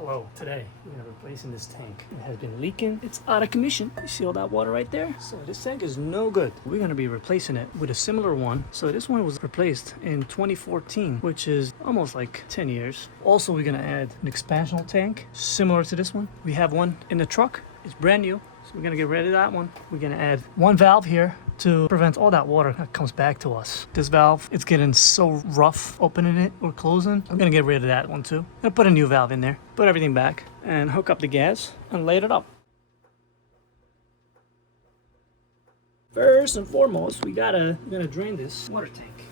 Hello. Today we're gonna replacing this tank. It has been leaking. It's out of commission. You see all that water right there? So this tank is no good. We're gonna be replacing it with a similar one. So this one was replaced in 2014, which is almost like 10 years. Also, we're gonna add an expansional tank similar to this one. We have one in the truck. It's brand new. So we're gonna get rid of that one. We're gonna add one valve here to prevent all that water that comes back to us. This valve, it's getting so rough opening it or closing. I'm gonna get rid of that one too. I'm gonna put a new valve in there, put everything back, and hook up the gas and light it up. First and foremost, we're gonna drain this water tank.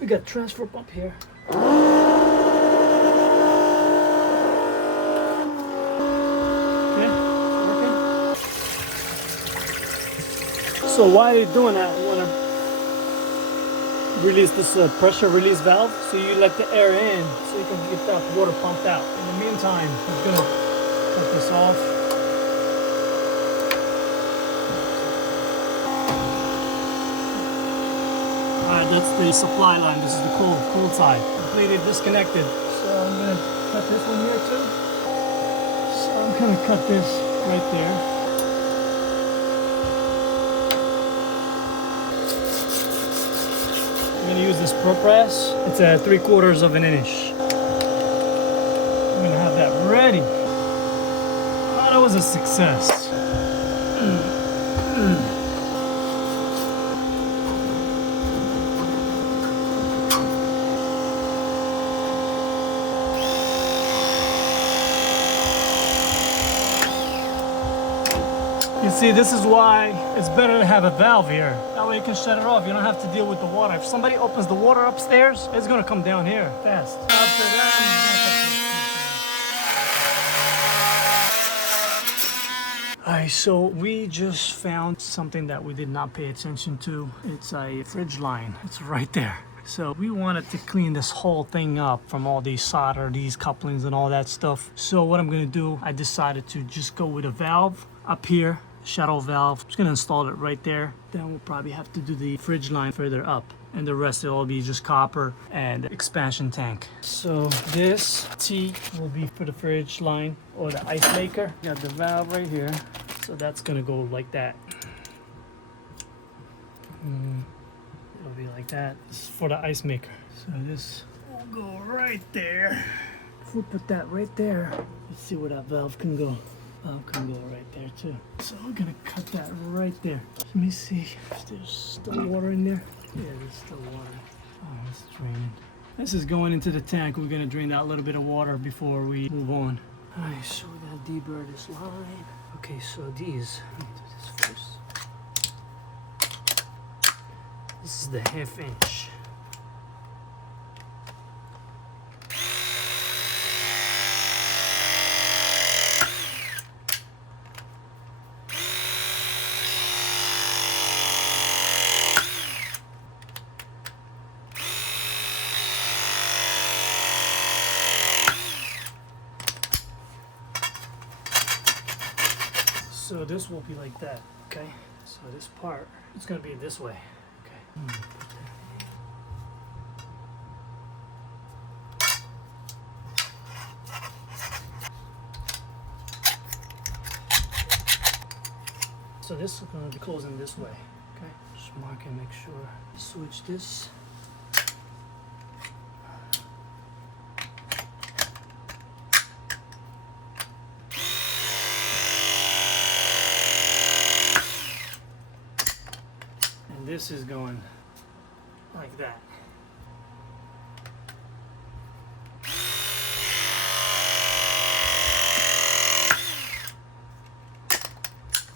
We got transfer pump here. So while you're doing that, you want to release this pressure release valve, so you let the air in so you can get that water pumped out. In the meantime, I'm going to cut this off. Alright, that's the supply line. This is the cold side. Completely disconnected. So I'm going to cut this one here too. So I'm going to cut this right there. I'm going to use this ProPress. It's a 3/4 of an inch. I'm going to have that ready. Oh, that was a success. You see, this is why it's better to have a valve here. That way you can shut it off. You don't have to deal with the water. If somebody opens the water upstairs, it's gonna come down here fast. After that, alright, so we just found something that we did not pay attention to. It's a fridge line. It's right there. So we wanted to clean this whole thing up from all these solder, these couplings and all that stuff. So what I'm gonna do, I decided to just go with a valve up here. Shadow valve. I'm just gonna install it right there. Then we'll probably have to do the fridge line further up, and the rest will all be just copper and expansion tank. So this T will be for the fridge line or the ice maker. Got the valve right here, so that's gonna go like that. It'll be like that. This is for the ice maker. So this will go right there. If we put that right there, let's see where that valve can go. Valve can go right there too. So we're gonna cut that right there. Let me see if there's still water in there. Yeah, there's still water. Oh, it's draining. This is going into the tank. We're gonna drain that little bit of water before we move on. Alright, so we gotta deburr this line. Okay, so these, let me do this first. This is the 1/2 inch. So this will be like that, okay? So this part, it's gonna be this way, okay? So this is gonna be closing this way, okay? Just mark and make sure. Switch this. This is going like that.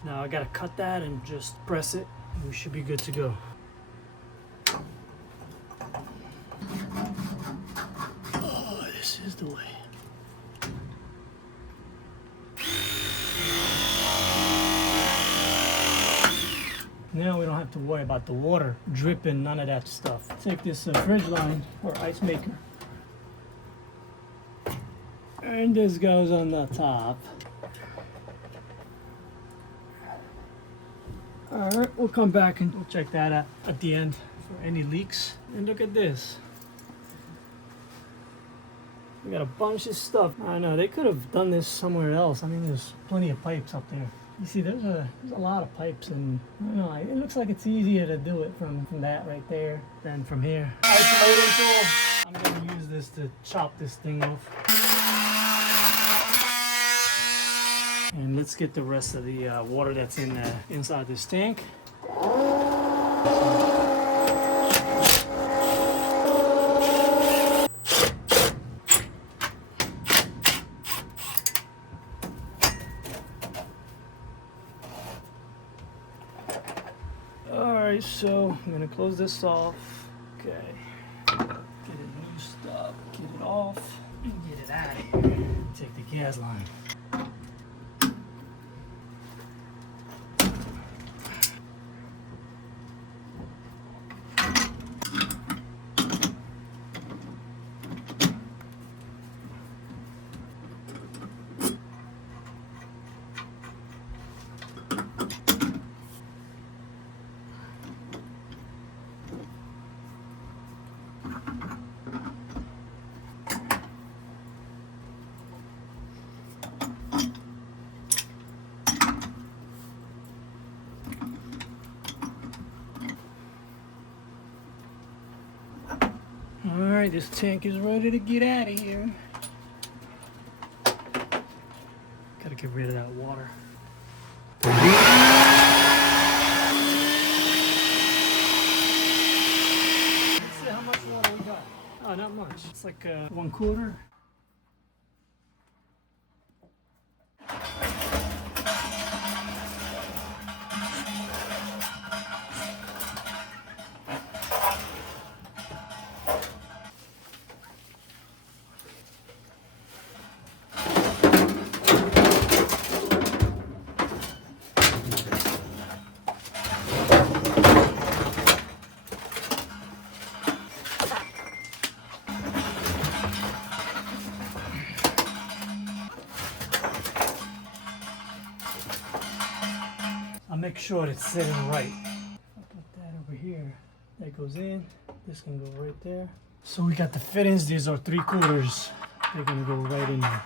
Now I gotta cut that and just press it. We should be good to go. Oh, this is the way. Now we don't have to worry about the water dripping, none of that stuff. Take this fridge line or ice maker. And this goes on the top. Alright, we'll come back and we'll check that out at the end for any leaks. And look at this. We got a bunch of stuff. I don't know, they could have done this somewhere else. I mean, there's plenty of pipes up there. You see, there's a lot of pipes, and I don't know, it looks like it's easier to do it from that right there than from here. Isolating tool. I'm gonna use this to chop this thing off. And let's get the rest of the water that's in inside this tank. Alright, so I'm gonna close this off. Okay. Get it loosed up, get it off, and get it out of here. Take the gas line. Alright, this tank is ready to get out of here. Gotta get rid of that water. Let's see how much water we got. Oh, not much. It's like 1/4. I'll make sure it's sitting right. I'll put that over here. That goes in. This can go right there. So we got the fittings. These are 3/4. They're gonna go right in there.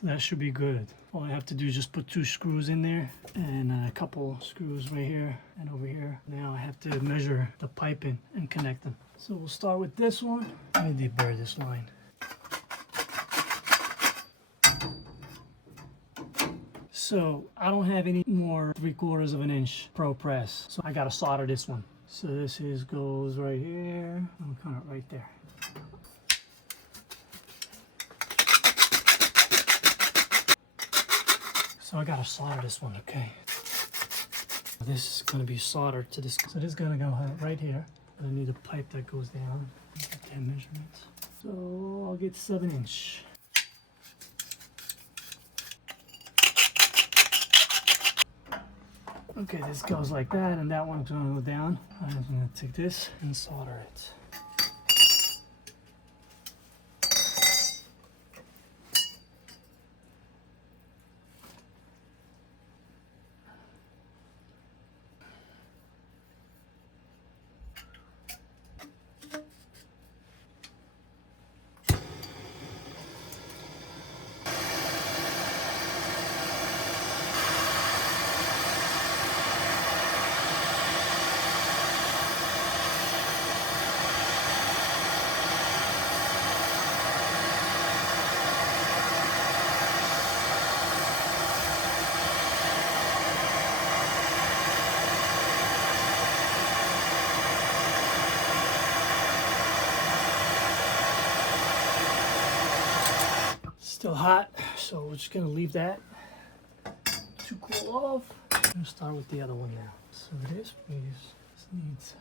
So that should be good. All I have to do is just put 2 screws in there and a couple screws right here and over here. Now I have to measure the piping and connect them. So we'll start with this one. Let me deburr this line. So I don't have any more 3/4 of an inch ProPress. So I gotta solder this one. So this goes right here. I'll kind of right there. So I gotta solder this one, okay? This is gonna be soldered to this. So this is gonna go right here. I need a pipe that goes down. Get that measurement. So I'll get 7-inch. Okay, this goes like that, and that one's gonna go down. I'm gonna take this and solder it. Still hot, so we're just gonna leave that to cool off. I'm gonna start with the other one now. So this needs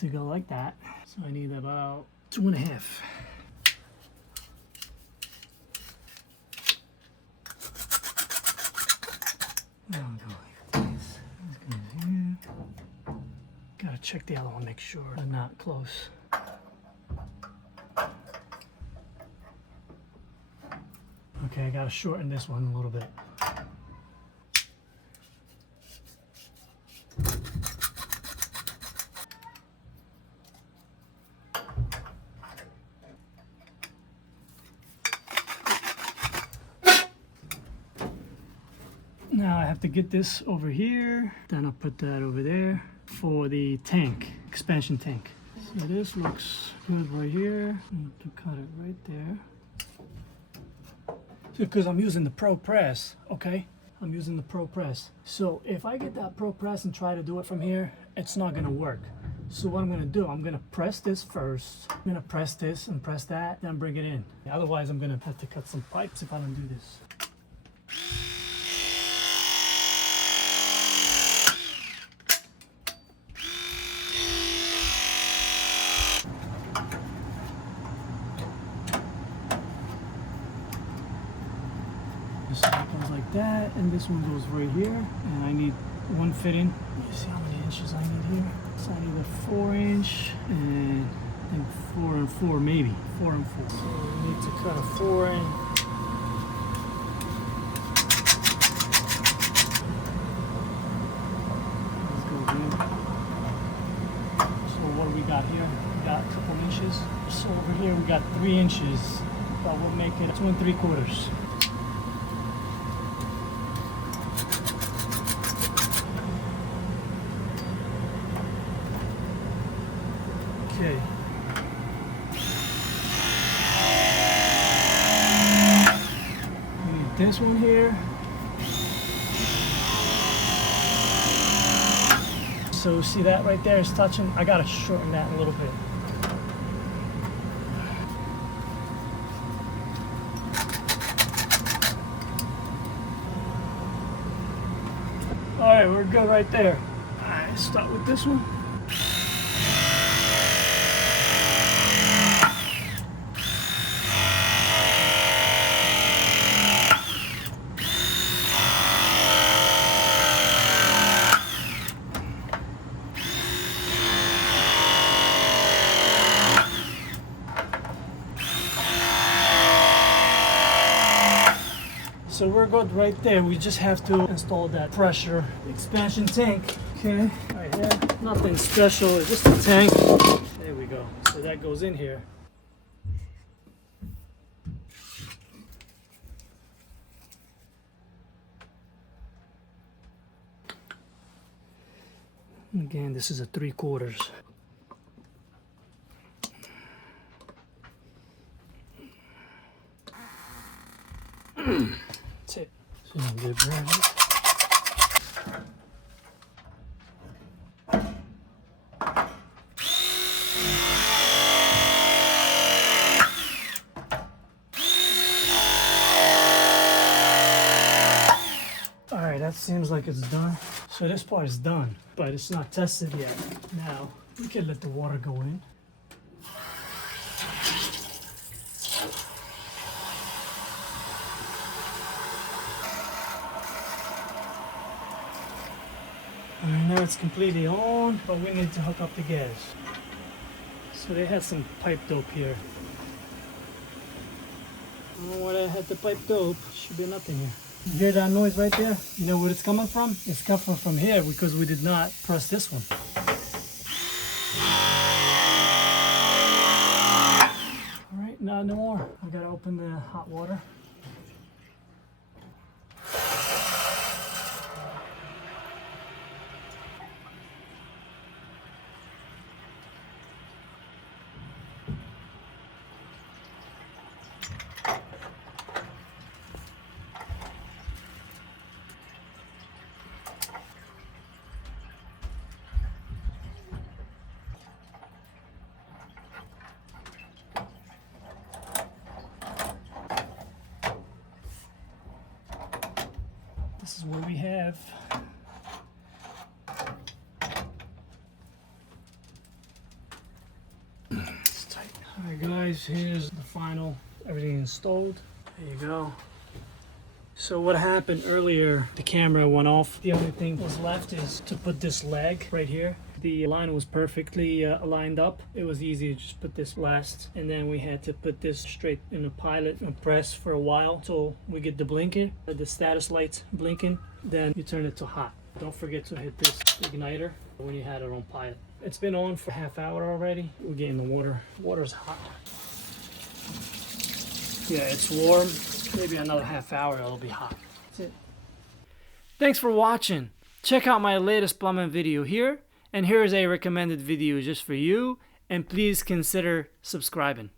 to go like that. So I need about 2.5. Now I'm going like this. This goes here. Gotta check the other one, make sure they're not close. Okay, I gotta shorten this one a little bit. Now I have to get this over here, then I'll put that over there for the tank, expansion tank. So this looks good right here. I need to cut it right there. Because I'm using the ProPress, okay? I'm using the ProPress. So if I get that ProPress and try to do it from here, it's not gonna work. So what I'm gonna do, I'm gonna press this first. I'm gonna press this and press that, then bring it in. Otherwise, I'm gonna have to cut some pipes if I don't do this. This one goes like that, and this one goes right here. And I need one fitting. You see how many inches I need here? So I need a 4-inch and I think 4 and 4, maybe 4 and 4. So we need to cut a 4-inch. Let's go here. So what do we got here? We got a couple inches. So over here we got 3 inches. That will make it 2 3/4. Okay. We need this one here. So see that right there is touching? I gotta shorten that a little bit. All right, we're good right there. All right, start with this one. So we're good right there. We just have to install that pressure expansion tank. Okay, right here. Nothing special, it's just a tank. There we go. So that goes in here. Again, this is a 3/4. That's it. So I'm gonna grab it. All right, that seems like it's done. So this part is done, but it's not tested yet. Now we can let the water go in. Alright, now it's completely on, but we need to hook up the gas. So they had some pipe dope here. I don't know where they had the pipe dope. Should be nothing here. You hear that noise right there? You know where it's coming from? It's coming from here because we did not press this one. Alright, now no more. I gotta open the hot water. this is what we have. It's tight. Alright guys, here's the final, everything installed. There you go. So what happened earlier, the camera went off. The only thing was left is to put this leg right here. The line was perfectly lined up. It was easy to just put this last, and then we had to put this straight in the pilot and press for a while till we get the blinking, the status lights blinking. Then you turn it to hot. Don't forget to hit this igniter when you had it on pilot. It's been on for a half hour already. We're getting the water. Water's hot. Yeah, it's warm. Maybe another half hour it'll be hot. That's it. Thanks for watching. Check out my latest plumbing video here. And here is a recommended video just for you. And please consider subscribing.